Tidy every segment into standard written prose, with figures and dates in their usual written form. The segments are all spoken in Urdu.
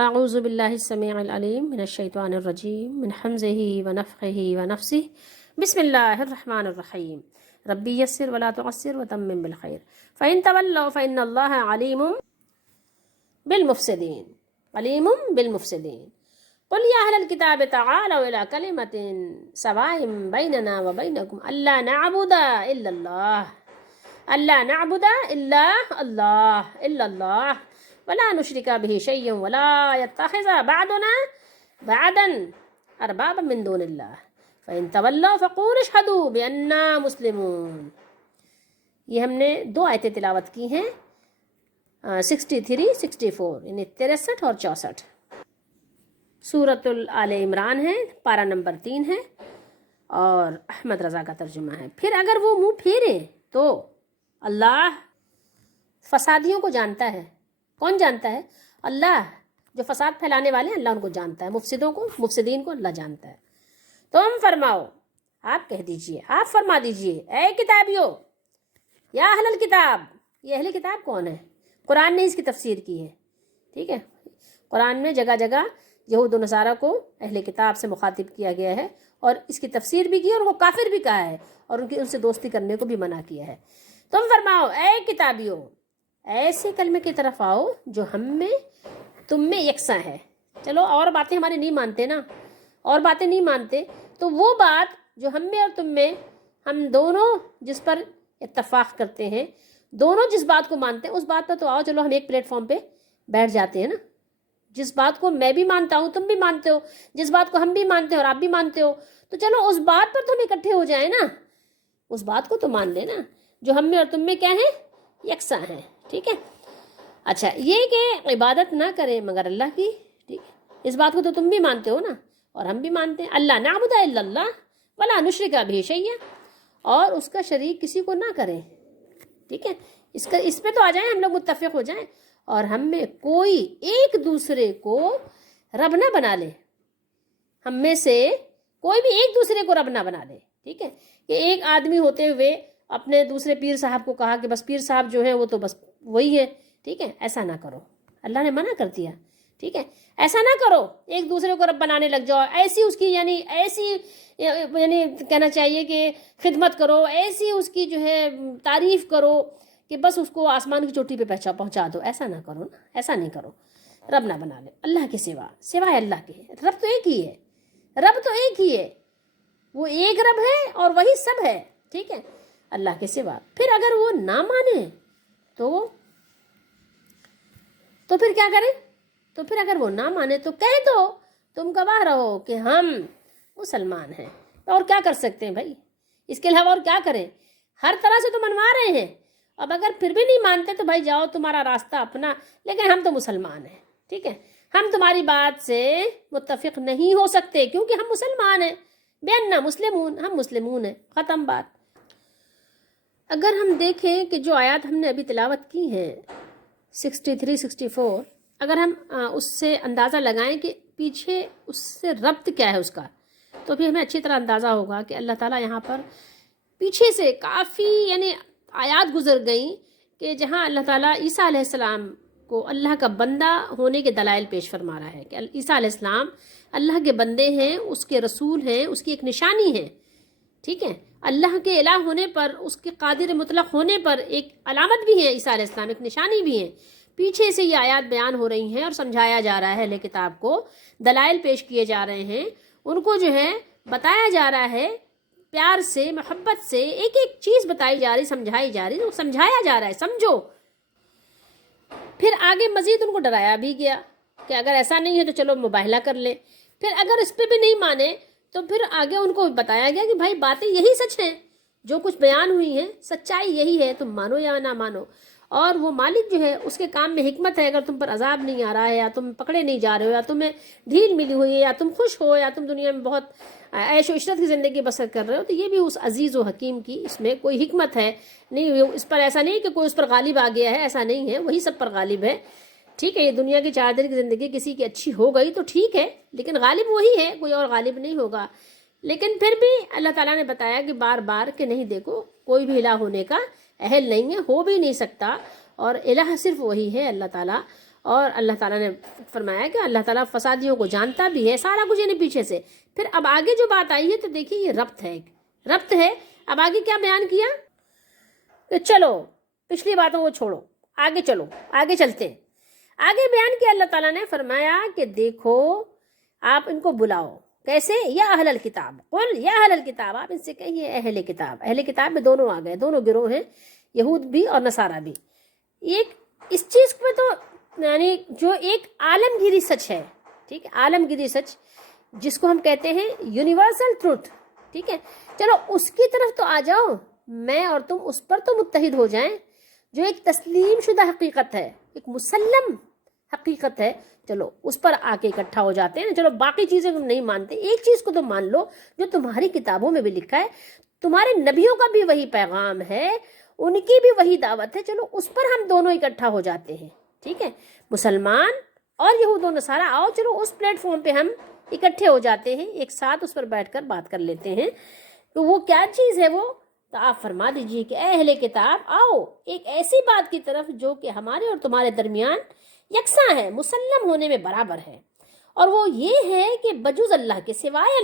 اعوذ باللہ السمیع العلیم من الشیطان الرجیم من حمزہ ونفخہ ونفسہ بسم اللہ الرحمن الرحیم ربی یسر ولا تعسر وتمم بالخیر فإن تولوا فإن اللہ علیم بالمفسدین قل یا اہل الکتاب تعالوا الی کلمۃ سواء بیننا وبینکم الا نعبد الا اللہ ولا نشرک به شیئا ولا يتخذ بعضنا بعضا اربابا من دون اللہ فإن تولوا فقولوا اشهدوا بأننا مسلمون۔ یہ ہم نے 2 آیتیں تلاوت کی ہیں 63 64 یعنی 63 اور 64۔ سورۃ آل عمران ہے، پارہ نمبر 3 ہے اور احمد رضا کا ترجمہ ہے۔ پھر اگر وہ منہ پھیرے تو اللہ فسادیوں کو جانتا ہے۔ کون جانتا ہے؟ اللہ۔ جو فساد پھیلانے والے ہیں اللہ ان کو جانتا ہے، مفسدین کو اللہ جانتا ہے۔ تم فرماؤ، آپ کہہ دیجئے، آپ فرما دیجئے، اے کتابیو یا اہل الکتاب۔ یہ اہل کتاب کون ہے؟ قرآن نے اس کی تفسیر کی ہے، ٹھیک ہے۔ قرآن میں جگہ جگہ یہود و نصارہ کو اہل کتاب سے مخاطب کیا گیا ہے اور اس کی تفسیر بھی کی اور ان کو کافر بھی کہا ہے اور ان سے دوستی کرنے کو بھی منع کیا ہے۔ تم فرماؤ، اے کتابیو، ایسے کلمے کی طرف آؤ جو ہم میں تم میں یکساں ہے۔ چلو اور باتیں ہماری نہیں مانتے نا، اور باتیں نہیں مانتے تو وہ بات جو ہم میں اور تم میں، ہم دونوں جس پر اتفاق کرتے ہیں، دونوں جس بات کو مانتے ہیں اس بات پر تو آؤ، چلو ہم ایک پلیٹ فارم پہ بیٹھ جاتے ہیں نا۔ جس بات کو میں بھی مانتا ہوں تم بھی مانتے ہو، جس بات کو ہم بھی مانتے ہیں اور آپ بھی مانتے ہو، تو چلو اس بات پر تو ہم اکٹھے ہو جائیں نا، اس بات کو تو مان لینا جو ہم میں اور تم میں کیا ہے، یکساں ہیں، ٹھیک ہے۔ اچھا، یہ کہ عبادت نہ کریں مگر اللہ کی، ٹھیک ہے، اس بات کو تو تم بھی مانتے ہو نا اور ہم بھی مانتے ہیں۔ اللہ نعبد الا اللہ ولا نشرک به شیئا، اور اس کا شریک کسی کو نہ کریں، ٹھیک ہے۔ اس پہ تو آ جائیں، ہم لوگ متفق ہو جائیں اور ہم میں کوئی ایک دوسرے کو رب نہ بنا لے، ہم میں سے کوئی بھی ایک دوسرے کو رب نہ بنا لے، ٹھیک ہے۔ کہ ایک آدمی ہوتے ہوئے اپنے دوسرے پیر صاحب کو کہا کہ بس پیر صاحب جو ہے وہ تو بس وہی ہے، ٹھیک ہے، ایسا نہ کرو، اللہ نے منع کر دیا، ٹھیک ہے۔ ایسا نہ کرو، ایک دوسرے کو رب بنانے لگ جاؤ، ایسی اس کی یعنی کہنا چاہیے کہ خدمت کرو، ایسی اس کی جو ہے تعریف کرو کہ بس اس کو آسمان کی چوٹی پہ پہنچا دو۔ ایسا نہ کرو نا، ایسا نہیں کرو، رب نہ بنا لے اللہ کے سوائے اللہ کے۔ رب تو ایک ہی ہے، رب تو ایک ہی ہے، وہ ایک رب ہے اور وہی سب ہے، ٹھیک ہے، اللہ کے سوا۔ پھر اگر وہ نہ مانے تو پھر کیا کریں؟ تو پھر اگر وہ نہ مانے تو کہہ دو، تم گواہ رہو کہ ہم مسلمان ہیں۔ اور کیا کر سکتے ہیں بھائی، اس کے علاوہ اور کیا کریں؟ ہر طرح سے تو منوا رہے ہیں، اب اگر پھر بھی نہیں مانتے تو بھائی جاؤ تمہارا راستہ اپنا، لیکن ہم تو مسلمان ہیں، ٹھیک ہے، ہم تمہاری بات سے متفق نہیں ہو سکتے کیونکہ ہم مسلمان ہیں، بِأَنَّا مسلمون، ہم مسلمون ہیں، ختم بات۔ اگر ہم دیکھیں کہ جو آیات ہم نے ابھی تلاوت کی ہیں 63 64، اگر ہم اس سے اندازہ لگائیں کہ پیچھے اس سے ربط کیا ہے اس کا، تو پھر ہمیں اچھی طرح اندازہ ہوگا کہ اللہ تعالیٰ یہاں پر پیچھے سے کافی یعنی آیات گزر گئیں کہ جہاں اللہ تعالیٰ عیسیٰ علیہ السلام کو اللہ کا بندہ ہونے کے دلائل پیش فرما رہا ہے کہ عیسیٰ علیہ السلام اللہ کے بندے ہیں، اس کے رسول ہیں، اس کی ایک نشانی ہے، ٹھیک ہے، اللہ کے الہ ہونے پر، اس کے قادر مطلق ہونے پر ایک علامت بھی ہے عیسیٰ علیہ السلام، ایک نشانی بھی ہے۔ پیچھے سے یہ آیات بیان ہو رہی ہیں اور سمجھایا جا رہا ہے اہل کتاب کو، دلائل پیش کیے جا رہے ہیں، ان کو جو ہے بتایا جا رہا ہے، پیار سے محبت سے ایک ایک چیز بتائی جا رہی، سمجھائی جا رہی، سمجھایا جا رہا ہے، سمجھو۔ پھر آگے مزید ان کو ڈرایا بھی گیا کہ اگر ایسا نہیں ہے تو چلو مباہلہ کر لیں، پھر اگر اس پہ بھی نہیں مانے تو پھر آگے ان کو بتایا گیا کہ بھائی باتیں یہی سچ ہیں، جو کچھ بیان ہوئی ہیں سچائی یہی ہے، تم مانو یا نہ مانو۔ اور وہ مالک جو ہے اس کے کام میں حکمت ہے، اگر تم پر عذاب نہیں آ رہا ہے یا تم پکڑے نہیں جا رہے ہو یا تمہیں ڈھیل ملی ہوئی ہے یا تم خوش ہو یا تم دنیا میں بہت عیش و عشرت کی زندگی بسر کر رہے ہو، تو یہ بھی اس عزیز و حکیم کی اس میں کوئی حکمت ہے، نہیں اس پر ایسا نہیں کہ کوئی اس پر غالب آ گیا ہے، ایسا نہیں ہے، وہی سب پر غالب ہے، ٹھیک ہے۔ یہ دنیا کی 4 دن کی زندگی کسی کی اچھی ہو گئی تو ٹھیک ہے، لیکن غالب وہی ہے، کوئی اور غالب نہیں ہوگا۔ لیکن پھر بھی اللہ تعالیٰ نے بتایا کہ بار بار کہ نہیں، دیکھو کوئی بھی الہ ہونے کا اہل نہیں ہے، ہو بھی نہیں سکتا، اور الہ صرف وہی ہے اللہ تعالیٰ، اور اللہ تعالیٰ نے فرمایا کہ اللہ تعالیٰ فسادیوں کو جانتا بھی ہے، سارا کچھ یعنی پیچھے سے. پھر اب آگے جو بات آئی ہے تو دیکھیے یہ ربط ہے، ایک ربط ہے. اب آگے کیا بیان کیا کہ چلو پچھلی باتوں کو چھوڑو، آگے چلو، آگے چلتے ہیں. آگے بیان کیا اللہ تعالیٰ نے فرمایا کہ دیکھو آپ ان کو بلاؤ. کیسے؟ یا اہل الکتاب، قل یا اہل الکتاب، آپ ان سے کہیے اہل کتاب. اہل کتاب میں دونوں آ گئے، دونوں گروہ ہیں، یہود بھی اور نصارہ بھی. ایک اس چیز میں تو یعنی جو ایک عالمگیری سچ ہے، ٹھیک ہے، عالمگیری سچ جس کو ہم کہتے ہیں یونیورسل ٹروتھ، ٹھیک ہے، چلو اس کی طرف تو آ جاؤ، میں اور تم اس پر تو متحد ہو جائیں جو ایک تسلیم شدہ حقیقت ہے، ایک مسلم حقیقت ہے. چلو اس پر آ کے اکٹھا ہو جاتے ہیں. چلو باقی چیزیں تم نہیں مانتے، ایک چیز کو تم مان لو جو تمہاری کتابوں میں بھی لکھا ہے، تمہارے نبیوں کا بھی وہی پیغام ہے، ان کی بھی وہی دعوت ہے. چلو اس پر ہم دونوں اکٹھا ہو جاتے ہیں، ٹھیک ہے، مسلمان اور یہود و نصارہ آؤ، چلو اس پلیٹ فارم پہ ہم اکٹھے ہو جاتے ہیں، ایک ساتھ اس پر بیٹھ کر بات کر لیتے ہیں. تو وہ کیا چیز ہے وہ؟ تو آپ فرما دیجئے کہ اے اہل کتاب آؤ ایک ایسی بات کی طرف جو کہ ہمارے اور تمہارے درمیان یکساں ہے، مسلم ہونے میں برابر ہے. اور وہ یہ ہے کہ بجز اللہ کے، سوائے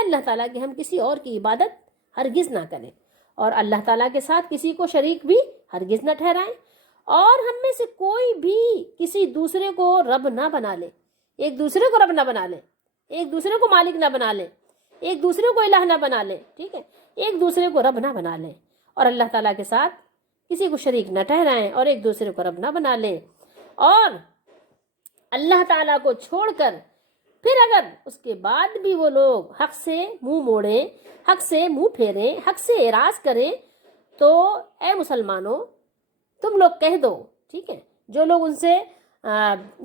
اللہ تعالیٰ کے ہم کسی اور کی عبادت ہرگز نہ کریں، اور اللہ تعالیٰ کے ساتھ کسی کو شریک بھی ہرگز نہ ٹھہرائیں، اور ہم میں سے کوئی بھی کسی دوسرے کو رب نہ بنا لے، ایک دوسرے کو رب نہ بنا لے، ایک دوسرے کو مالک نہ بنا لے، ایک دوسرے کو الہ نہ بنا لے، ٹھیک ہے، ایک دوسرے کو رب نہ بنا لے، اور اللہ تعالیٰ کے ساتھ کسی کو شریک نہ ٹھہرائیں، اور ایک دوسرے کو رب نہ بنا لیں. اور اللہ تعالیٰ کو چھوڑ کر پھر اگر اس کے بعد بھی وہ لوگ حق سے منہ موڑیں، حق سے منہ پھیریں، حق سے اعراض کریں، تو اے مسلمانوں تم لوگ کہہ دو، ٹھیک ہے، جو لوگ ان سے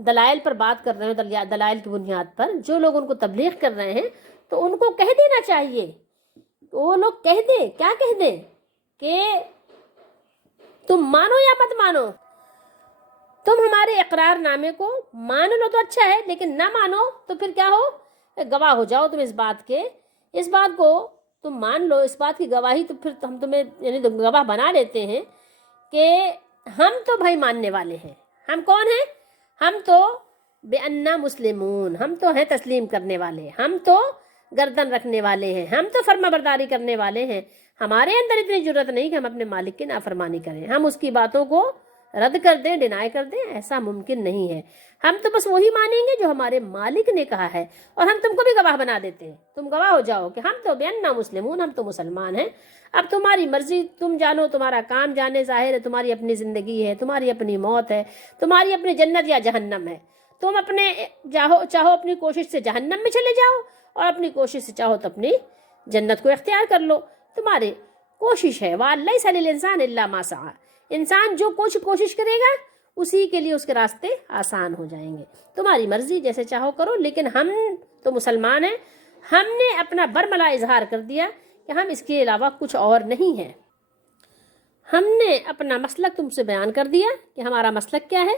دلائل پر بات کر رہے ہیں، دلائل کی بنیاد پر جو لوگ ان کو تبلیغ کر رہے ہیں، تو ان کو کہہ دینا چاہیے، وہ لوگ کہہ دیں، کیا کہہ دیں کہ تم مانو یا مت مانو، تم ہمارے اقرار نامے کو مان لو تو اچھا ہے، لیکن نہ مانو تو پھر کیا ہو، گواہ ہو جاؤ تم اس بات کے، اس بات کو تم مان لو، اس بات کی گواہی تو پھر ہم تمہیں یعنی گواہ بنا لیتے ہیں کہ ہم تو بھائی ماننے والے ہیں. ہم کون ہیں؟ ہم تو بے انا مسلمون، ہم تو ہیں تسلیم کرنے والے، ہم تو گردن رکھنے والے ہیں، ہم تو فرما برداری کرنے والے ہیں. ہمارے اندر اتنی جرت نہیں کہ ہم اپنے مالک کی نافرمانی کریں، ہم اس کی باتوں کو رد کر دیں، ڈینائی کر دیں، ایسا ممکن نہیں ہے. ہم تو بس وہی مانیں گے جو ہمارے مالک نے کہا ہے، اور ہم تم کو بھی گواہ بنا دیتے ہیں، تم گواہ ہو جاؤ کہ ہم تو بِأَنَّا مسلمون، ہم تو مسلمان ہیں. اب تمہاری مرضی، تم جانو، تمہارا کام جانے، ظاہر ہے تمہاری اپنی زندگی ہے، تمہاری اپنی موت ہے، تمہاری اپنی جنت یا جہنم ہے. تم اپنے چاہو اپنی کوشش سے جہنم میں چلے جاؤ، اور اپنی کوشش سے چاہو تو اپنی جنت کو اختیار کر لو، تمہاری کوشش ہے. وَلَيْسَ لِلْإِنسَانِ إِلَّا مَا سَعَىٰ، انسان جو کچھ کوشش کرے گا اسی کے لیے اس کے راستے آسان ہو جائیں گے. تمہاری مرضی، جیسے چاہو کرو، لیکن ہم تو مسلمان ہیں، ہم نے اپنا برملا اظہار کر دیا کہ ہم اس کے علاوہ کچھ اور نہیں ہیں. ہم نے اپنا مسلک تم سے بیان کر دیا کہ ہمارا مسلک کیا ہے،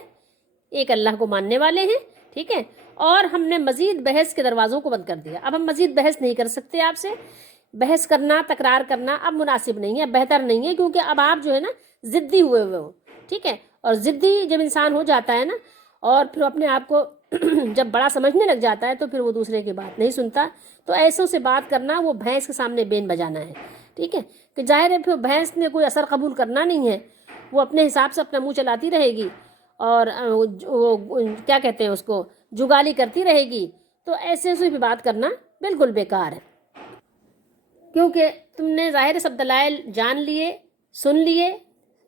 ایک اللہ کو ماننے والے ہیں، ٹھیک ہے، اور ہم نے مزید بحث کے دروازوں کو بند کر دیا. اب ہم مزید بحث نہیں کر سکتے، آپ سے بحث کرنا، تکرار کرنا اب مناسب نہیں ہے، بہتر نہیں ہے، کیونکہ اب آپ جو ہے نا ضدی ہوئے ہو، ٹھیک ہے، اور ضدی جب انسان ہو جاتا ہے نا، اور پھر اپنے آپ کو جب بڑا سمجھنے لگ جاتا ہے، تو پھر وہ دوسرے کی بات نہیں سنتا. تو ایسوں سے بات کرنا وہ بھینس کے سامنے بین بجانا ہے، ٹھیک ہے، کہ ظاہر ہے پھر بھینس نے کوئی اثر قبول کرنا نہیں ہے، وہ اپنے حساب سے اپنا منہ چلاتی رہے گی، اور کیا کہتے ہیں اس کو، جگالی کرتی رہے گی. تو ایسے سے بھی بات کرنا بالکل بیکار ہے، کیونکہ تم نے ظاہر سب دلائل جان لیے، سن لیے،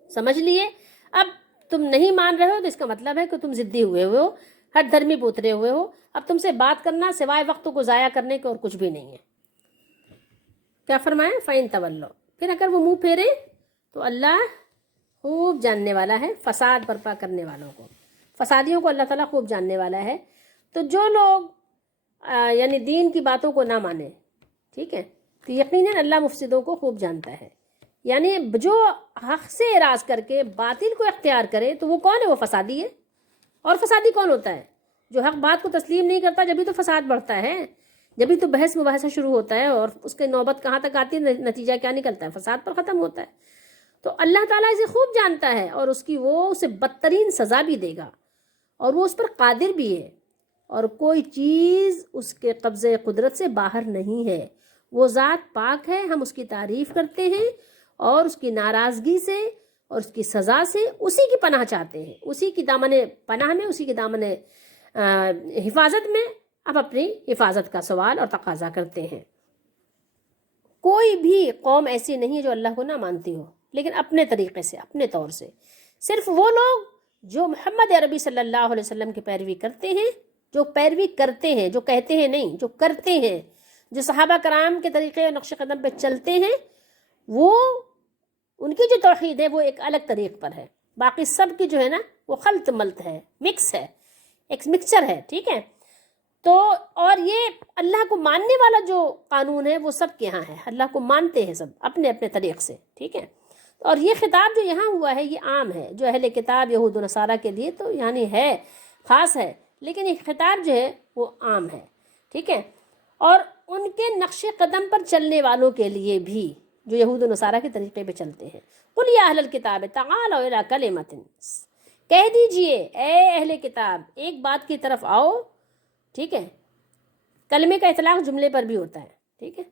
سمجھ لیے. اب تم نہیں مان رہے ہو تو اس کا مطلب ہے کہ تم ضدی ہوئے ہو، ہر دھرمی پہ اترے ہوئے ہو. اب تم سے بات کرنا سوائے وقت کو ضائع کرنے کے اور کچھ بھی نہیں ہے. کیا فرمائیں؟ فَإِن تَوَلَّوْا، پھر اگر وہ منہ پھیرے تو اللہ خوب جاننے والا ہے فساد برپا کرنے والوں کو، فسادیوں کو اللہ تعالیٰ خوب جاننے والا ہے. تو جو لوگ یعنی دین کی باتوں کو نہ مانیں، ٹھیک ہے، تو یقیناً اللہ مفسدوں کو خوب جانتا ہے. یعنی جو حق سے اعراض کر کے باطل کو اختیار کرے تو وہ کون ہے؟ وہ فسادی ہے. اور فسادی کون ہوتا ہے؟ جو حق بات کو تسلیم نہیں کرتا. جبھی تو فساد بڑھتا ہے، جبھی تو بحث مباحثہ شروع ہوتا ہے، اور اس کے نوبت کہاں تک آتی ہے، نتیجہ کیا نکلتا ہے؟ فساد پر ختم ہوتا ہے. تو اللہ تعالیٰ اسے خوب جانتا ہے، اور اس کی وہ اسے بدترین سزا بھی دے گا. اور وہ اس پر قادر بھی ہے، اور کوئی چیز اس کے قبضے قدرت سے باہر نہیں ہے۔ وہ ذات پاک ہے، ہم اس کی تعریف کرتے ہیں اور اس کی ناراضگی سے اور اس کی سزا سے اسی کی پناہ چاہتے ہیں، اسی کی دامن پناہ میں، اسی کی دامن حفاظت میں اب اپنی حفاظت کا سوال اور تقاضا کرتے ہیں۔ کوئی بھی قوم ایسی نہیں ہے جو اللہ کو نہ مانتی ہو، لیکن اپنے طریقے سے، اپنے طور سے۔ صرف وہ لوگ جو محمد عربی صلی اللہ علیہ وسلم کی پیروی کرتے ہیں، جو پیروی کرتے ہیں، جو کہتے ہیں نہیں، جو کرتے ہیں، جو صحابہ کرام کے طریقے اور نقش قدم پہ چلتے ہیں، وہ ان کی جو توحید ہے وہ ایک الگ طریق پر ہے۔ باقی سب کی جو ہے نا وہ خلط ملط ہے، مکس ہے، ایک مکسچر ہے، ٹھیک ہے۔ تو اور یہ اللہ کو ماننے والا جو قانون ہے وہ سب کے ہاں ہے، اللہ کو مانتے ہیں سب اپنے اپنے طریق سے، ٹھیک ہے۔ اور یہ خطاب جو یہاں ہوا ہے یہ عام ہے، جو اہل کتاب یہود و نصارہ کے لیے تو یعنی ہے، خاص ہے، لیکن یہ خطاب جو ہے وہ عام ہے، ٹھیک ہے۔ اور ان کے نقش قدم پر چلنے والوں کے لیے بھی جو یہود و نصارہ کے طریقے پہ چلتے ہیں۔ قل یا اہل الکتاب تعالوا الی کلمۃ، کہہ دیجئے اے اہل کتاب ایک بات کی طرف آؤ، ٹھیک ہے۔ کلمے کا اطلاق جملے پر بھی ہوتا ہے، ٹھیک ہے۔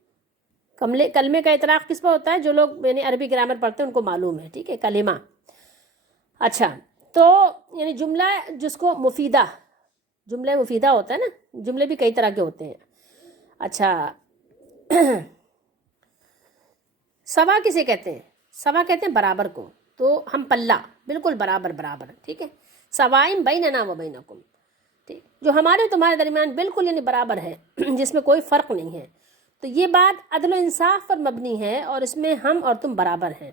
کلمے کا اطلاق کس پر ہوتا ہے؟ جو لوگ یعنی عربی گرامر پڑھتے ہیں ان کو معلوم ہے، ٹھیک ہے، کلمہ۔ اچھا، تو یعنی جملہ جس کو مفیدہ، جملہ مفیدہ ہوتا ہے نا، جملے بھی کئی طرح کے ہوتے ہیں۔ اچھا، سوا کسے کہتے ہیں؟ سوا کہتے ہیں برابر کو، تو ہم پلہ بالکل برابر برابر، ٹھیک ہے۔ سوائم بیننا و بینکم، ٹھیک، جو ہمارے تمہارے درمیان بالکل یعنی برابر ہے، جس میں کوئی فرق نہیں ہے۔ تو یہ بات عدل و انصاف پر مبنی ہے اور اس میں ہم اور تم برابر ہیں،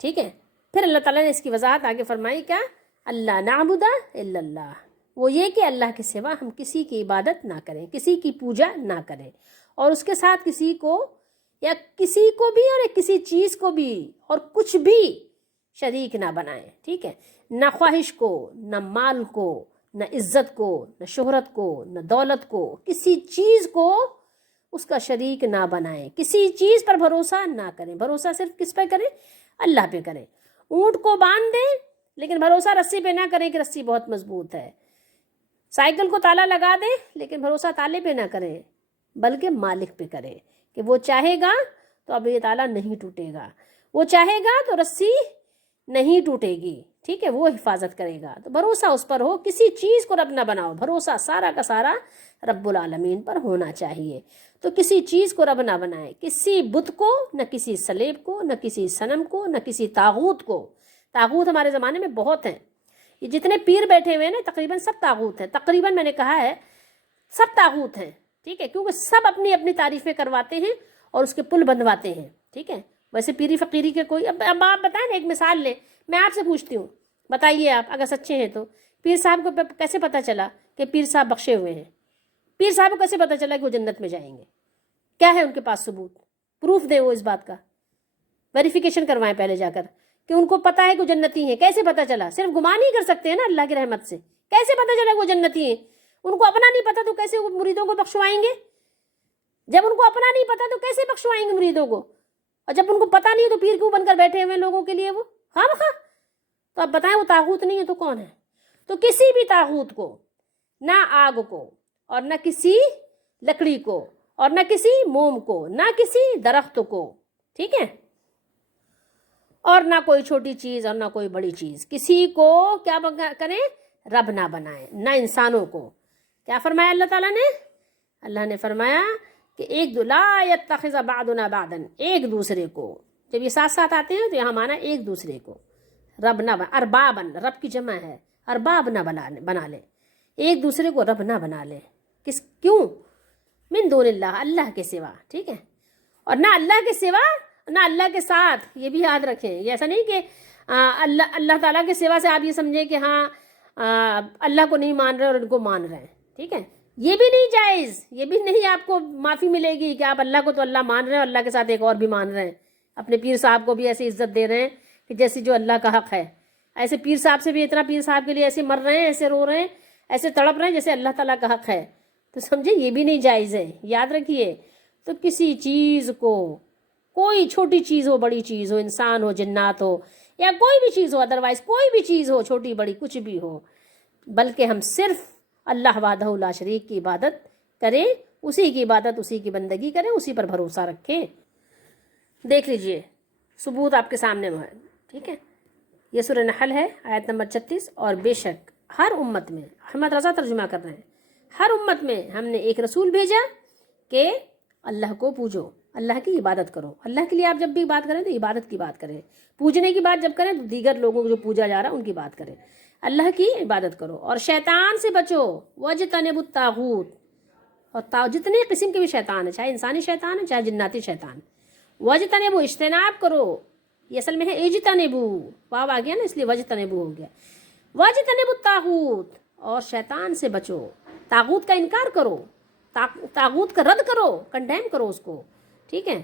ٹھیک ہے۔ پھر اللہ تعالیٰ نے اس کی وضاحت آگے فرمائی، کیا؟ اللہ نعبد الا اللہ، وہ یہ کہ اللہ کے سوا ہم کسی کی عبادت نہ کریں، کسی کی پوجا نہ کریں، اور اس کے ساتھ کسی کو یا کسی کو بھی اور کسی چیز کو بھی اور کچھ بھی شریک نہ بنائیں، ٹھیک ہے۔ نہ خواہش کو، نہ مال کو، نہ عزت کو، نہ شہرت کو، نہ دولت کو، کسی چیز کو اس کا شریک نہ بنائیں، کسی چیز پر بھروسہ نہ کریں۔ بھروسہ صرف کس پہ کریں؟ اللہ پہ کریں۔ اونٹ کو باندھ دیں لیکن بھروسہ رسی پہ نہ کریں کہ رسی بہت مضبوط ہے۔ سائیکل کو تالا لگا دیں لیکن بھروسہ تالے پہ نہ کریں، بلکہ مالک پہ کریں کہ وہ چاہے گا تو اب یہ تالا نہیں ٹوٹے گا، وہ چاہے گا تو رسی نہیں ٹوٹے گی، ٹھیک ہے، وہ حفاظت کرے گا۔ تو بھروسہ اس پر ہو، کسی چیز کو رب نہ بناؤ، بھروسہ سارا کا سارا رب العالمین پر ہونا چاہیے۔ تو کسی چیز کو رب نہ بنائے، کسی بت کو، نہ کسی سلیب کو، نہ کسی صنم کو، نہ کسی طاغوت کو۔ طاغوت ہمارے زمانے میں بہت ہیں، یہ جتنے پیر بیٹھے ہوئے ہیں نا تقریباً سب طاغوت ہیں، تقریباً میں نے کہا ہے سب طاغوت ہیں، ٹھیک ہے، کیونکہ سب اپنی اپنی تعریفیں کرواتے ہیں اور اس کے پل بندھواتے ہیں، ٹھیک ہے۔ ویسے پیری فقیری کے کوئی اب آپ بتائیں نا، ایک مثال لیں، میں آپ سے پوچھتی ہوں، بتائیے آپ اگر سچے ہیں تو پیر صاحب کو کیسے پتہ چلا کہ پیر صاحب بخشے ہوئے ہیں؟ پیر صاحب کو کیسے پتہ چلا کہ وہ جنت میں جائیں گے؟ کیا ہے ان کے پاس ثبوت؟ پروف دیں وہ اس بات کا، ویریفیکیشن کروائیں پہلے جا کر کہ ان کو پتہ ہے کہ وہ جنتی ہیں۔ کیسے پتہ چلا؟ صرف گمان ہی کر سکتے ہیں نا اللہ کی رحمت سے، کیسے پتہ چلا کہ وہ جنتی ہیں؟ ان کو اپنا نہیں پتہ تو کیسے وہ مریدوں کو بخشوائیں گے؟ جب ان کو اپنا نہیں پتہ تو کیسے بخشوائیں گے مریدوں کو؟ اور جب ان کو پتہ نہیں تو پیر کیوں بن کر بیٹھے ہوئے لوگوں کے لیے وہ خواہ بخواہ؟ تو اب بتائیں وہ طاغوت نہیں ہے تو کون ہے؟ تو کسی بھی طاغوت کو، نہ آگ کو، اور نہ کسی لکڑی کو، اور نہ کسی موم کو، نہ کسی درخت کو، ٹھیک ہے، اور نہ کوئی چھوٹی چیز اور نہ کوئی بڑی چیز، کسی کو کیا کریں؟ رب نہ بنائیں، نہ انسانوں کو۔ کیا فرمایا اللہ تعالیٰ نے؟ اللہ نے فرمایا کہ لا يتخذ بعضنا بعضا، ایک دوسرے کو، جب یہ ساتھ ساتھ آتے ہیں تو یہاں مانا ایک دوسرے کو رب نہ اربابن، رب کی جمع ہے، ارباب نہ بنا لے، ایک دوسرے کو رب نہ بنا لے۔ کیوں؟ من دون اللہ، اللہ کے سوا، ٹھیک ہے، اور نہ اللہ کے سوا نہ اللہ کے ساتھ۔ یہ بھی یاد رکھیں، یہ ایسا نہیں کہ اللہ تعالیٰ کے سوا سے آپ یہ سمجھیں کہ ہاں اللہ کو نہیں مان رہے اور ان کو مان رہے ہیں، ٹھیک ہے، یہ بھی نہیں جائز، یہ بھی نہیں آپ کو معافی ملے گی کہ آپ اللہ کو تو اللہ مان رہے ہیں اور اللہ کے ساتھ ایک اور بھی مان رہے ہیں، اپنے پیر صاحب کو بھی ایسی عزت دے رہے ہیں کہ جیسی جو اللہ کا حق ہے، ایسے پیر صاحب سے بھی اتنا پیر صاحب کے لیے ایسے مر رہے ہیں، ایسے رو رہے ہیں، ایسے تڑپ رہے ہیں جیسے اللہ تعالیٰ کا حق ہے۔ تو سمجھے یہ بھی نہیں جائز ہے، یاد رکھیے۔ تو کسی چیز کو، کوئی چھوٹی چیز ہو بڑی چیز ہو، انسان ہو جنات ہو یا کوئی بھی چیز ہو، ادروائز کوئی بھی چیز ہو چھوٹی بڑی کچھ بھی ہو، بلکہ ہم صرف اللہ وحدہ لا شریک کی عبادت کریں، اسی کی عبادت، اسی کی بندگی کریں، اسی پر بھروسہ رکھیں۔ دیکھ لیجئے ثبوت آپ کے سامنے ہے، ٹھیک ہے۔ یہ سورہ نحل ہے، آیت نمبر 36۔ اور بے شک ہر امت میں، احمد رضا ترجمہ کر رہے ہیں، ہر امت میں ہم نے ایک رسول بھیجا کہ اللہ کو پوجو، اللہ کی عبادت کرو۔ اللہ کے لیے آپ جب بھی بات کریں تو عبادت کی بات کریں، پوجنے کی بات جب کریں تو دیگر لوگوں کو جو پوجا جا رہا ہے ان کی بات کریں، اللہ کی عبادت کرو۔ اور شیطان سے بچو، وَاجْتَنِبُوا الطَّاغُوتَ، اور جتنے قسم کے بھی شیطان ہیں، چاہے انسانی شیطان ہے چاہے جناتی شیطان، وَاجْتَنِبُوا، اجتناب کرو۔ یہ اصل میں ہے اجتنبوا، واو آ گیا نا اس لیے وَاجْتَنِبُوا ہو گیا۔ وَاجْتَنِبُوا الطَّاغُوتَ، اور شیطان سے بچو، طاغوت کا انکار کرو، طاغوت کا رد کرو، کنڈیم کرو اس کو، ٹھیک ہے۔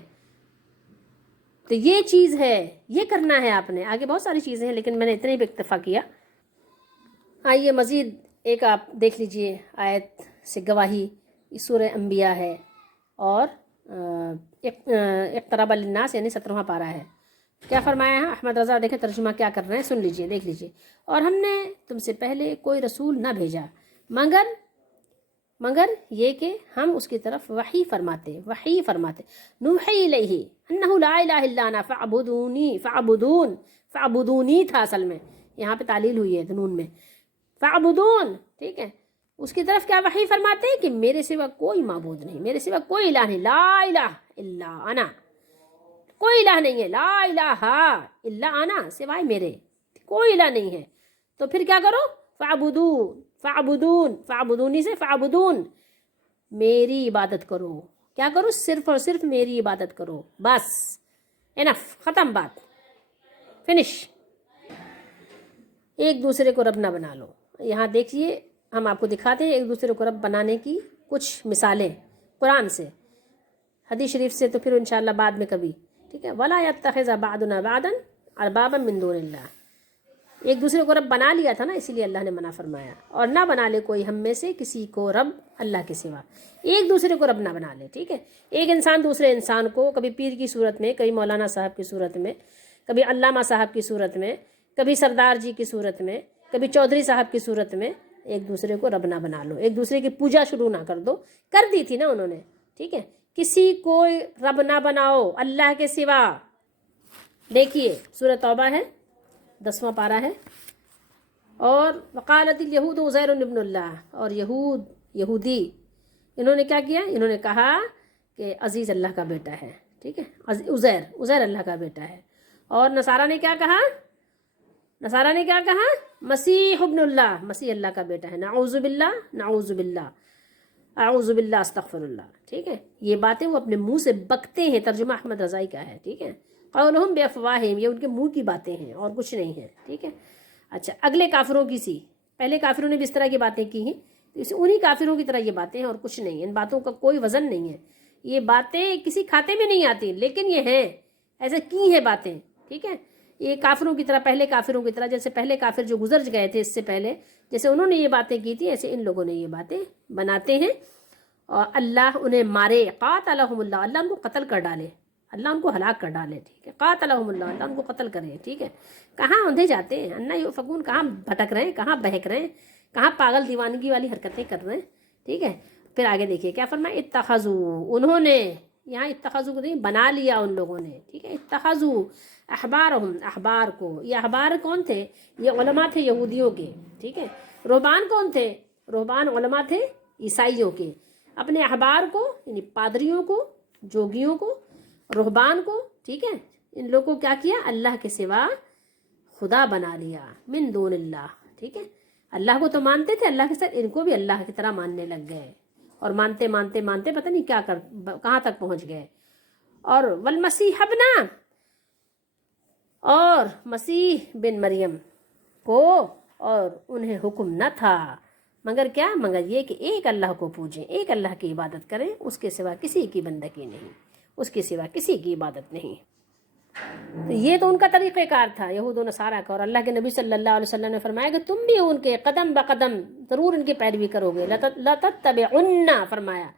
تو یہ چیز ہے، یہ کرنا ہے آپ نے۔ آگے بہت ساری چیزیں ہیں لیکن میں نے اتنے بھی اکتفا کیا۔ آئیے مزید ایک آپ دیکھ لیجئے آیت سے گواہی، سورہ انبیاء ہے اور اقترب للناس یعنی 17واں پارہ ہے۔ کیا فرمایا ہے احمد رضا؟ دیکھیں ترجمہ کیا کر رہے ہیں، سن لیجئے، دیکھ لیجئے۔ اور ہم نے تم سے پہلے کوئی رسول نہ بھیجا مگر یہ کہ ہم اس کی طرف وحی فرماتے نوحی الیہ انہ لا الہ الا انا فاعبدونی تھا اصل میں، یہاں پہ تعلیل ہوئی ہے نون میں، فاعبدون، ٹھیک ہے۔ اس کی طرف کیا وحی فرماتے ہیں کہ میرے سوا کوئی معبود نہیں، میرے سوا کوئی الہ نہیں، لا الہ الا انا، کوئی الہ نہیں ہے، لا الہ الا انا، سوائے میرے کوئی الہ نہیں ہے۔ تو پھر کیا کرو؟ فاعبدونی سے فاعبدون، میری عبادت کرو۔ کیا کرو؟ صرف اور صرف میری عبادت کرو، بس، انف، ختم بات، فنش۔ ایک دوسرے کو رب نہ بنا لو۔ یہاں دیکھیے ہم آپ کو دکھاتے ہیں ایک دوسرے کو رب بنانے کی کچھ مثالیں قرآن سے، حدیث شریف سے تو پھر انشاءاللہ بعد میں کبھی، ٹھیک ہے۔ وَلَا يَتَّخِذَ بَعْضُنَا بَعْضًا أَرْبَابًا مِّن دُونِ اللَّهِ، ایک دوسرے کو رب بنا لیا تھا نا، اسی لیے اللہ نے منع فرمایا، اور نہ بنا لے کوئی ہم میں سے کسی کو رب اللہ کے سوا، ایک دوسرے کو رب نہ بنا لے، ٹھیک ہے۔ ایک انسان دوسرے انسان کو کبھی پیر کی صورت میں، کبھی مولانا صاحب کی صورت میں، کبھی علامہ صاحب کی صورت میں، کبھی سردار جی کی صورت میں، کبھی چودھری صاحب کی صورت میں، ایک دوسرے کو رب نہ بنا لو، ایک دوسرے کی پوجا شروع نہ کر دو، کر دی تھی نا انہوں نے، ٹھیک ہے۔ کسی کو رب نہ بناؤ اللہ کے سوا۔ دیکھیے سورہ توبہ ہے، 10واں پارہ ہے۔ اور وقالت الیہود عزیر ابن اللہ، اور یہودی انہوں نے کیا کیا؟ انہوں نے کہا کہ عزیز اللہ کا بیٹا ہے، ٹھیک ہے، عزیر اللہ کا بیٹا ہے۔ اور نصارہ نے کیا کہا؟ مسیح ابن اللہ، مسیح اللہ کا بیٹا ہے، نعوذ باللہ اعوذ باللہ استغفر اللہ، ٹھیک ہے۔ یہ باتیں وہ اپنے منہ سے بکتے ہیں، ترجمہ احمد رضائی کا ہے، ٹھیک ہے۔ قولہم بافواہہم، یہ ان کے منہ کی باتیں ہیں اور کچھ نہیں ہے، ٹھیک ہے۔ اچھا، اگلے کافروں کی سی، پہلے کافروں نے بھی اس طرح کی باتیں کی ہیں، انہی کافروں کی طرح یہ باتیں ہیں اور کچھ نہیں ہے، ان باتوں کا کوئی وزن نہیں ہے، یہ باتیں کسی کھاتے میں نہیں آتی، لیکن یہ ہیں، ایسے کی ہیں باتیں، ٹھیک ہے۔ یہ کافروں کی طرح، پہلے کافروں کی طرح، جیسے پہلے کافر جو گزر گئے تھے اس سے پہلے، جیسے انہوں نے یہ باتیں کی تھی، ایسے ان لوگوں نے یہ باتیں بناتے ہیں، اور اللہ انہیں مارے، قاتلہم اللہ، اللہ ان کو قتل کر ڈالے، اللہ ان کو ہلاک کر ڈالے، ٹھیک ہے۔ قاتلہم اللہ، اللہ ان کو قتل کرے، ٹھیک ہے۔ کہاں اندھے جاتے ہیں، انا یؤفکون، کہاں بھٹک رہے ہیں، کہاں بہک رہے ہیں، کہاں پاگل دیوانگی والی حرکتیں کر رہے ہیں، ٹھیک ہے۔ پھر آگے دیکھیے کیا فرمایا، اتخذوا، انہوں نے، یہاں اتخذوا کو نہیں، بنا لیا ان لوگوں نے، ٹھیک ہے۔ اتخذوا احبارہم، احبار کو، یہ احبار کون تھے؟ یہ علماء تھے یہودیوں کے، ٹھیک ہے۔ رہبان کون تھے؟ رہبان علماء تھے عیسائیوں کے۔ اپنے احبار کو یعنی پادریوں کو، جوگیوں کو، رہبان کو، ٹھیک ہے، ان لوگوں کو کیا کیا؟ اللہ کے سوا خدا بنا لیا، من دون اللہ، ٹھیک ہے۔ اللہ کو تو مانتے تھے، اللہ کے ساتھ ان کو بھی اللہ کی طرح ماننے لگ گئے، اور مانتے پتہ نہیں کیا کہاں تک پہنچ گئے۔ اور والمسیح ابنا، اور مسیح بن مریم کو، اور انہیں حکم نہ تھا مگر کیا؟ مگر یہ کہ ایک اللہ کو پوجیں، ایک اللہ کی عبادت کریں، اس کے سوا کسی کی بندگی نہیں، اس کے سوا کسی کی عبادت نہیں۔ تو یہ تو ان کا طریقہ کار تھا یہود و نصارہ کا، اور اللہ کے نبی صلی اللہ علیہ وسلم نے فرمایا کہ تم بھی ان کے قدم بقدم ضرور ان کی پیروی کرو گے، لَتَتَّبِعُنَّ، فرمایا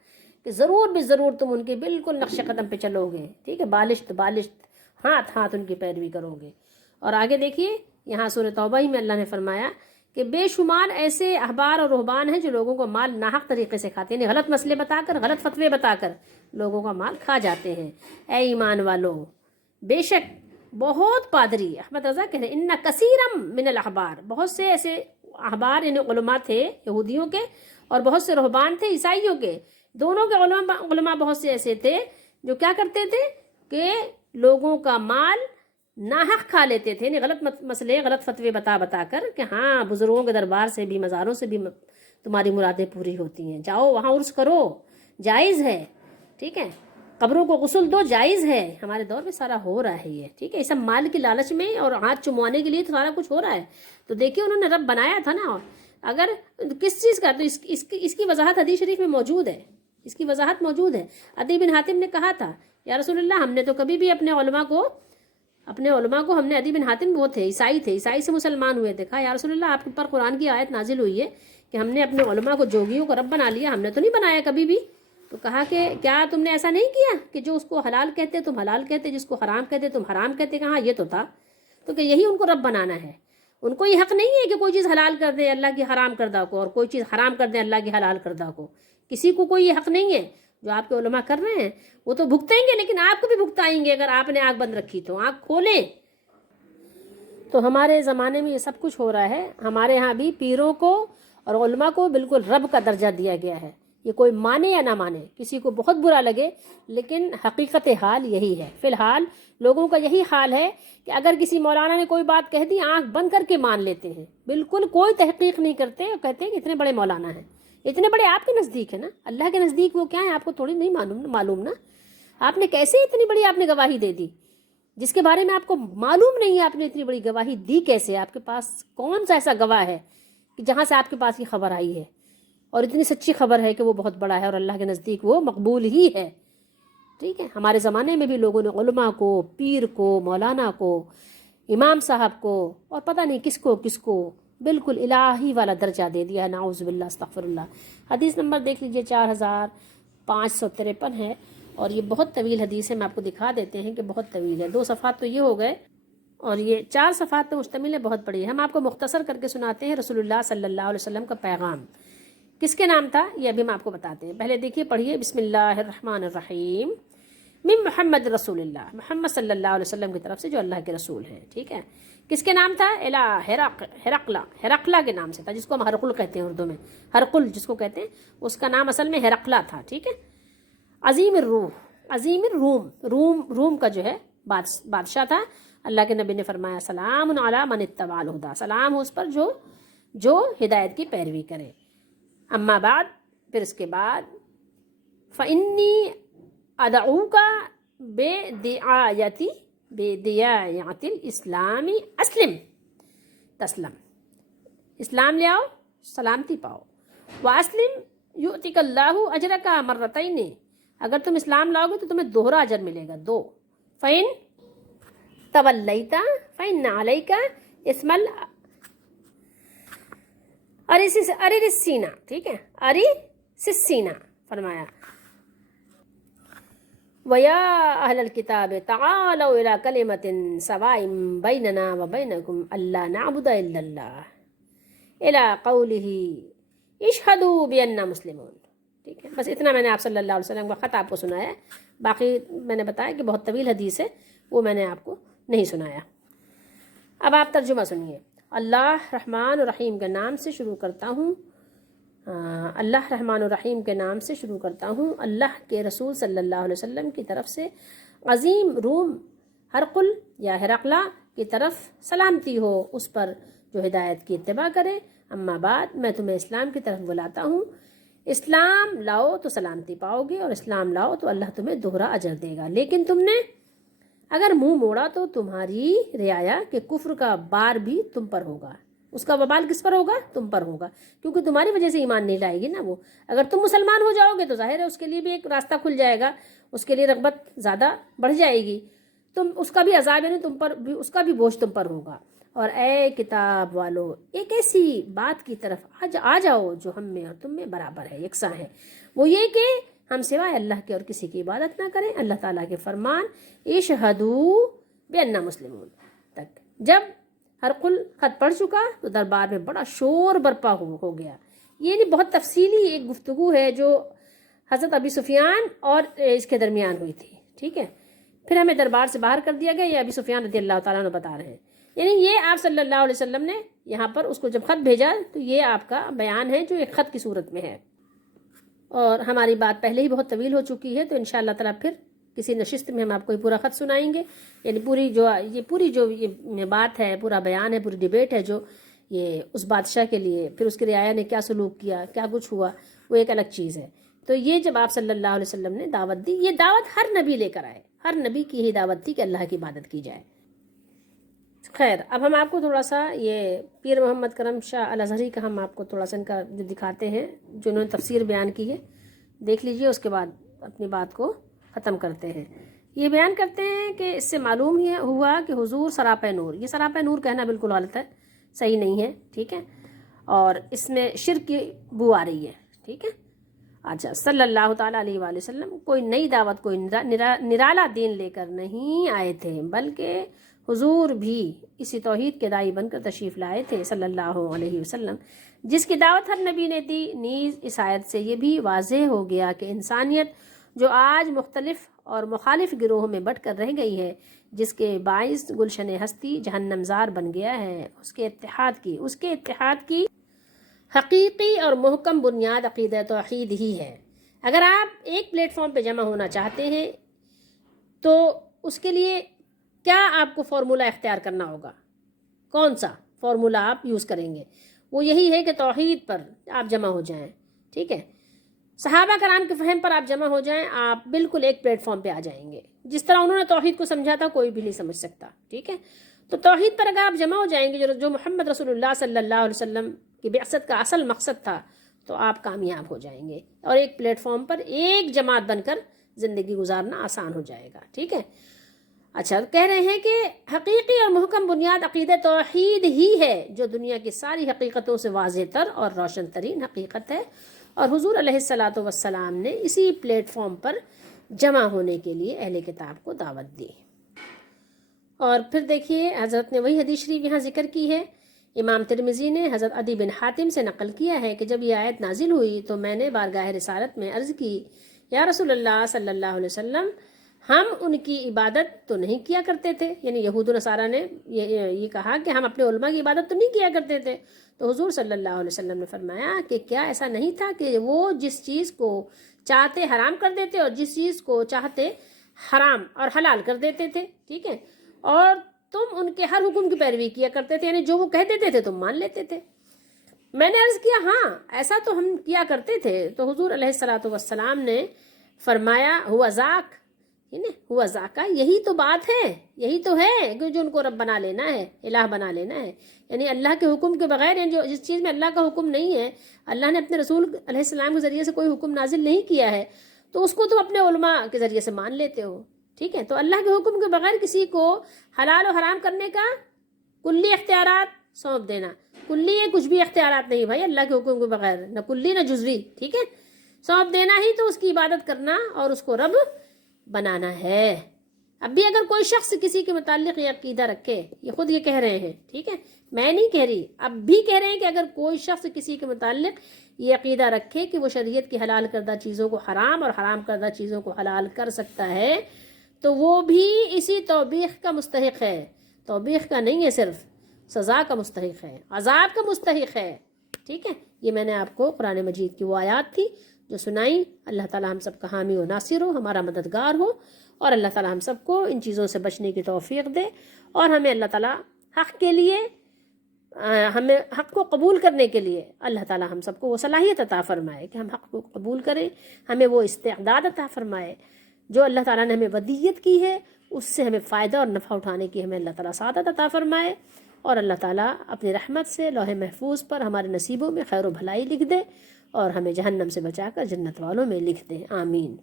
کہ ضرور بھی ضرور تم ان کے بالکل نقش قدم پہ چلو گے، ٹھیک ہے، بالشت ہاتھ ان کی پیروی کرو گے۔ اور آگے دیکھیے یہاں سورہ توبہ ہی میں اللہ نے فرمایا کہ بے شمار ایسے احبار اور رہبان ہیں جو لوگوں کو مال ناحق طریقے سے کھاتے ہیں، یعنی غلط مسئلے بتا کر، غلط فتوے بتا کر لوگوں کا مال کھا جاتے ہیں۔ اے ایمان والو، بے شک بہت پادری، احمد رضا کہہ رہے ہیں ان کثیرم من الاحبار، بہت سے ایسے احبار یعنی علماء تھے یہودیوں کے، اور بہت سے رہبان تھے عیسائیوں کے، دونوں کے علماء بہت سے ایسے تھے جو کیا کرتے تھے کہ لوگوں کا مال ناحق کھا لیتے تھے، یعنی غلط مسئلے، غلط فتوے بتا کر کہ ہاں بزرگوں کے دربار سے بھی، مزاروں سے بھی تمہاری مرادیں پوری ہوتی ہیں، جاؤ وہاں عرس کرو، جائز ہے، ٹھیک ہے، قبروں کو غسل دو، جائز ہے۔ ہمارے دور میں سارا ہو رہا ہے یہ، ٹھیک ہے، یہ سب مال کی لالچ میں اور ہاتھ چموانے کے لیے تو سارا کچھ ہو رہا ہے۔ تو دیکھیے انہوں نے رب بنایا تھا نا، اگر کس چیز کا، تو اس کی وضاحت حدیث شریف میں موجود ہے، اس کی وضاحت موجود ہے۔ عدی بن حاتم نے کہا تھا یا رسول اللہ، ہم نے تو کبھی بھی اپنے علماء کو ہم نے، عدی بن حاتم وہ تھے عیسائی سے مسلمان ہوئے تھے، کہا یا رسول اللہ آپ پر قرآن کی آیت نازل ہوئی ہے کہ ہم نے اپنے علماء کو جوگیوں کو رب بنا لیا، ہم نے تو نہیں بنایا کبھی بھی۔ تو کہا کہ کیا تم نے ایسا نہیں کیا کہ جو اس کو حلال کہتے تم حلال کہتے، جس کو حرام کہتے تم حرام کہتے؟ کہا یہ تو تھا، تو کہ یہی ان کو رب بنانا ہے۔ ان کو یہ حق نہیں ہے کہ کوئی چیز حلال کر دیں اللہ کی حرام کردہ کو، اور کوئی چیز حرام کر دیں اللہ کی حلال کردہ کو، کسی کو کوئی یہ حق نہیں ہے۔ جو آپ کے علماء کر رہے ہیں وہ تو بھگتیں گے، لیکن آپ کو بھی بھگتائیں گے اگر آپ نے آنکھ بند رکھی تو، آنکھ کھولیں۔ تو ہمارے زمانے میں یہ سب کچھ ہو رہا ہے، ہمارے ہاں بھی پیروں کو اور علماء کو بالکل رب کا درجہ دیا گیا ہے، یہ کوئی مانے یا نہ مانے، کسی کو بہت برا لگے، لیکن حقیقت حال یہی ہے۔ فی الحال لوگوں کا یہی حال ہے کہ اگر کسی مولانا نے کوئی بات کہہ دی، آنکھ بند کر کے مان لیتے ہیں، بالکل کوئی تحقیق نہیں کرتے، اور کہتے ہیں کہ اتنے بڑے مولانا ہیں، اتنے بڑے آپ کے نزدیک ہے نا، اللہ کے نزدیک وہ کیا ہے آپ کو تھوڑی نہیں معلوم نا، آپ نے کیسے اتنی بڑی آپ نے گواہی دے دی جس کے بارے میں آپ کو معلوم نہیں ہے، آپ نے اتنی بڑی گواہی دی کیسے؟ آپ کے پاس کون سا ایسا گواہ ہے کہ جہاں سے آپ کے پاس یہ خبر آئی ہے، اور اتنی سچی خبر ہے کہ وہ بہت بڑا ہے اور اللہ کے نزدیک وہ مقبول ہی ہے، ٹھیک ہے۔ ہمارے زمانے میں بھی لوگوں نے علماء کو، پیر کو، مولانا کو، امام صاحب کو، اور پتہ نہیں کس کو بالکل الہی والا درجہ دے دیا ہے، نعوذ باللہ، استغفر اللہ۔ حدیث نمبر دیکھ لیجئے 4553 ہے، اور یہ بہت طویل حدیث ہے، میں آپ کو دکھا دیتے ہیں کہ بہت طویل ہے، 2 صفحات تو یہ ہو گئے، اور یہ 4 صفحات پہ مشتمل ہے، بہت بڑی ہے۔ ہم آپ کو مختصر کر کے سناتے ہیں رسول اللہ صلی اللہ علیہ وسلم کا پیغام کس کے نام تھا، یہ ابھی ہم آپ کو بتاتے ہیں۔ پہلے دیکھیے، پڑھیے، بسم اللہ الرحمن الرحیم، من محمد رسول اللہ، محمد صلی اللہ علیہ وسلم کی طرف سے جو اللہ کے رسول ہیں، ٹھیک ہے۔ کس کے نام تھا؟ ہرقلہ کے نام سے تھا، جس کو ہم ہرقل کہتے ہیں اردو میں، ہرقل جس کو کہتے ہیں، اس کا نام اصل میں ہرقلہ تھا، ٹھیک ہے۔ عظیم الروم، روم کا جو ہے بادشاہ تھا۔ اللہ کے نبی نے فرمایا سلام علی من اتبع الہدی، سلام ہو اس پر جو ہدایت کی پیروی کرے۔ اما بعد، پھر اس کے بعد، فإنی ادعوک بدعایت الاسلام اسلم تسلم، اسلام لے آؤ سلامتی پاؤ، واسلم یؤتک اللہ اجرک مرتین، اگر تم اسلام لاؤ گے تو تمہیں دوہرا اجر ملے گا، 2۔ فإن تولیت فإن علیک اسم ارسسینہ، ٹھیک ہے، ارسسینہ فرمایا، وَيَا أَهْلَ الْكِتَابِ تَعَالَوْا إِلَىٰ كَلِمَةٍ سَوَاءٍ بَيْنَنَا وَبَيْنَكُمْ أَلَّا نَعْبُدَ إِلَّا اللَّهَ إِلَىٰ قَوْلِهِ اشْهَدُوا بِأَنَّا مُسْلِمُونَ، ٹھیک ہے۔ بس اتنا میں نے آپ صلی اللہ علیہ وسلم کا خط آپ کو سنایا ہے، باقی میں نے بتایا کہ بہت طویل حدیث ہے، وہ میں نے آپ کو نہیں سنایا۔ اب آپ ترجمہ سنیے۔ اللہ رحمان الرحیم کے نام سے شروع کرتا ہوں، اللہ رحمان الرحیم کے نام سے شروع کرتا ہوں، اللہ کے رسول صلی اللہ علیہ وسلم کی طرف سے عظیم روم ہرقل یا ہرقلہ کی طرف سلامتی ہو اس پر جو ہدایت کی اتباع کرے۔ اما بعد، میں تمہیں اسلام کی طرف بلاتا ہوں، اسلام لاؤ تو سلامتی پاؤ گے، اور اسلام لاؤ تو اللہ تمہیں دوہرا اجر دے گا، لیکن تم نے اگر منہ موڑا تو تمہاری رعایا کہ کفر کا بار بھی تم پر ہوگا، اس کا وبال کس پر ہوگا؟ تم پر ہوگا، کیونکہ تمہاری وجہ سے ایمان نہیں لائے گی نا وہ۔ اگر تم مسلمان ہو جاؤ گے تو ظاہر ہے اس کے لیے بھی ایک راستہ کھل جائے گا، اس کے لیے رغبت زیادہ بڑھ جائے گی، تم اس کا بھی عذاب، یعنی تم پر بھی اس کا بھی بوجھ تم پر ہوگا۔ اور اے کتاب والو، ایک ایسی بات کی طرف آ جاؤ جو ہم میں اور تم میں برابر ہے، یکساں ہے، وہ یہ کہ ہم سوائے اللہ کے اور کسی کی عبادت نہ کریں، اللہ تعالیٰ کے فرمان اشہدوا بأننا مسلمون تک۔ جب ہرقل خط پڑھ چکا تو دربار میں بڑا شور برپا ہو گیا. یہ بہت تفصیلی ایک گفتگو ہے جو حضرت ابی سفیان اور اس کے درمیان ہوئی تھی. ٹھیک ہے. پھر ہمیں دربار سے باہر کر دیا گیا. یہ ابی سفیان رضی اللہ تعالیٰ عنہ بتا رہے ہیں. یعنی یہ آپ صلی اللہ علیہ وسلم نے یہاں پر اس کو جب خط بھیجا تو یہ آپ کا بیان ہے جو ایک خط کی صورت میں ہے. اور ہماری بات پہلے ہی بہت طویل ہو چکی ہے تو انشاءاللہ تعالیٰ پھر کسی نشست میں ہم آپ کو یہ پورا خط سنائیں گے. یعنی پوری جو یہ بات ہے، پورا بیان ہے، پوری ڈیبیٹ ہے جو یہ اس بادشاہ کے لیے، پھر اس کے رعایا نے کیا سلوک کیا، کیا کچھ ہوا، وہ ایک الگ چیز ہے. تو یہ جب آپ صلی اللہ علیہ وسلم نے دعوت دی، یہ دعوت ہر نبی لے کر آئے. ہر نبی کی یہی دعوت تھی کہ اللہ کی عبادت کی جائے. خیر، اب ہم آپ کو تھوڑا سا یہ پیر محمد کرم شاہ الازہری کا ہم آپ کو تھوڑا سا ان کا دکھاتے ہیں جو انہوں نے تفسیر بیان کی ہے. دیکھ لیجئے، اس کے بعد اپنی بات کو ختم کرتے ہیں. یہ بیان کرتے ہیں کہ اس سے معلوم ہی ہوا کہ حضور سراپہ نور، یہ سراپہ نور کہنا بالکل غلط ہے، صحیح نہیں ہے. ٹھیک ہے. اور اس میں شرک کی بو آ رہی ہے. ٹھیک ہے. اچھا، صلی اللہ تعالیٰ علیہ وآلہ وسلم کوئی نئی دعوت، کوئی نرالا دین لے کر نہیں آئے تھے، بلکہ حضور بھی اسی توحید کے داعی بن کر تشریف لائے تھے صلی اللہ علیہ وسلم، جس کی دعوت ہر نبی نے دی. نیز اس آیت سے یہ بھی واضح ہو گیا کہ انسانیت جو آج مختلف اور مخالف گروہوں میں بٹ کر رہ گئی ہے، جس کے باعث گلشن ہستی جہنم زار بن گیا ہے، اس کے اتحاد کی حقیقی اور محکم بنیاد عقیدہ توحید ہی ہے. اگر آپ ایک پلیٹ فارم پہ جمع ہونا چاہتے ہیں تو اس کے لیے کیا آپ کو فارمولہ اختیار کرنا ہوگا؟ کون سا فارمولہ آپ یوز کریں گے؟ وہ یہی ہے کہ توحید پر آپ جمع ہو جائیں. ٹھیک ہے. صحابہ کرام کے فہم پر آپ جمع ہو جائیں، آپ بالکل ایک پلیٹ فارم پہ آ جائیں گے. جس طرح انہوں نے توحید کو سمجھا تھا کوئی بھی نہیں سمجھ سکتا. ٹھیک ہے. تو توحید پر اگر آپ جمع ہو جائیں گے، جو محمد رسول اللہ صلی اللہ علیہ وسلم کی بعثت کا اصل مقصد تھا، تو آپ کامیاب ہو جائیں گے اور ایک پلیٹ فارم پر ایک جماعت بن کر زندگی گزارنا آسان ہو جائے گا. ٹھیک ہے. اچھا، کہہ رہے ہیں کہ حقیقی اور محکم بنیاد عقیدہ توحید ہی ہے جو دنیا کی ساری حقیقتوں سے واضح تر اور روشن ترین حقیقت ہے، اور حضور علیہ الصلاۃ والسلام نے اسی پلیٹ فارم پر جمع ہونے کے لیے اہل کتاب کو دعوت دی. اور پھر دیکھیے، حضرت نے وہی حدیث شریف یہاں ذکر کی ہے. امام ترمذی نے حضرت عدی بن حاتم سے نقل کیا ہے کہ جب یہ آیت نازل ہوئی تو میں نے بارگاہ رسالت میں عرض کی، یا رسول اللہ صلی اللہ علیہ وسلم، ہم ان کی عبادت تو نہیں کیا کرتے تھے. یعنی یہود و نصارہ نے یہ کہا کہ ہم اپنے علماء کی عبادت تو نہیں کیا کرتے تھے. تو حضور صلی اللہ علیہ وسلم نے فرمایا کہ کیا ایسا نہیں تھا کہ وہ جس چیز کو چاہتے حرام کر دیتے اور جس چیز کو چاہتے حرام اور حلال کر دیتے تھے. ٹھیک ہے. اور تم ان کے ہر حکم کی پیروی کیا کرتے تھے، یعنی جو وہ کہہ دیتے تھے تم مان لیتے تھے. میں نے عرض کیا، ہاں ایسا تو ہم کیا کرتے تھے. تو حضور علیہ الصلاۃ والسلام نے فرمایا، ہوا ذاک، ہوا ذاکا، یہی تو بات ہے، یہی تو ہے کہ جو ان کو رب بنا لینا ہے، الہ بنا لینا ہے. یعنی اللہ کے حکم کے بغیر، یعنی جس چیز میں اللہ کا حکم نہیں ہے، اللہ نے اپنے رسول علیہ السلام کے ذریعے سے کوئی حکم نازل نہیں کیا ہے، تو اس کو تم اپنے علماء کے ذریعے سے مان لیتے ہو. ٹھیک ہے. تو اللہ کے حکم کے بغیر کسی کو حلال و حرام کرنے کا کلی اختیارات سونپ دینا. کلی ہے، کچھ بھی اختیارات نہیں بھائی اللہ کے حکم کے بغیر، نہ کلی نہ جزوی. ٹھیک ہے. سونپ دینا ہی تو اس کی عبادت کرنا اور اس کو رب بنانا ہے. اب بھی اگر کوئی شخص کسی کے متعلق یہ عقیدہ رکھے، یہ خود یہ کہہ رہے ہیں، ٹھیک ہے، میں نہیں کہہ رہی، اب بھی کہہ رہے ہیں کہ اگر کوئی شخص کسی کے متعلق یہ عقیدہ رکھے کہ وہ شریعت کی حلال کردہ چیزوں کو حرام اور حرام کردہ چیزوں کو حلال کر سکتا ہے، تو وہ بھی اسی توبیخ کا مستحق ہے. توبیخ کا نہیں ہے، صرف سزا کا مستحق ہے، عذاب کا مستحق ہے. ٹھیک ہے. یہ میں نے آپ کو قرآن مجید کی وہ آیات تھی جو سنائی. اللہ تعالی ہم سب کا حامی و ناصر ہو، ہمارا مددگار ہو، اور اللہ تعالی ہم سب کو ان چیزوں سے بچنے کی توفیق دے، اور ہمیں اللہ تعالی حق کے لیے، ہمیں حق کو قبول کرنے کے لیے اللہ تعالی ہم سب کو وہ صلاحیت عطا فرمائے کہ ہم حق کو قبول کریں. ہمیں وہ استعداد عطا فرمائے جو اللہ تعالیٰ نے ہمیں ودیت کی ہے، اس سے ہمیں فائدہ اور نفع اٹھانے کی ہمیں اللہ تعالیٰ سعادت عطا فرمائے، اور اللہ تعالیٰ اپنی رحمت سے لوح محفوظ پر ہمارے نصیبوں میں خیر و بھلائی لکھ دے، اور ہمیں جہنم سے بچا کر جنت والوں میں لکھ دے. آمین.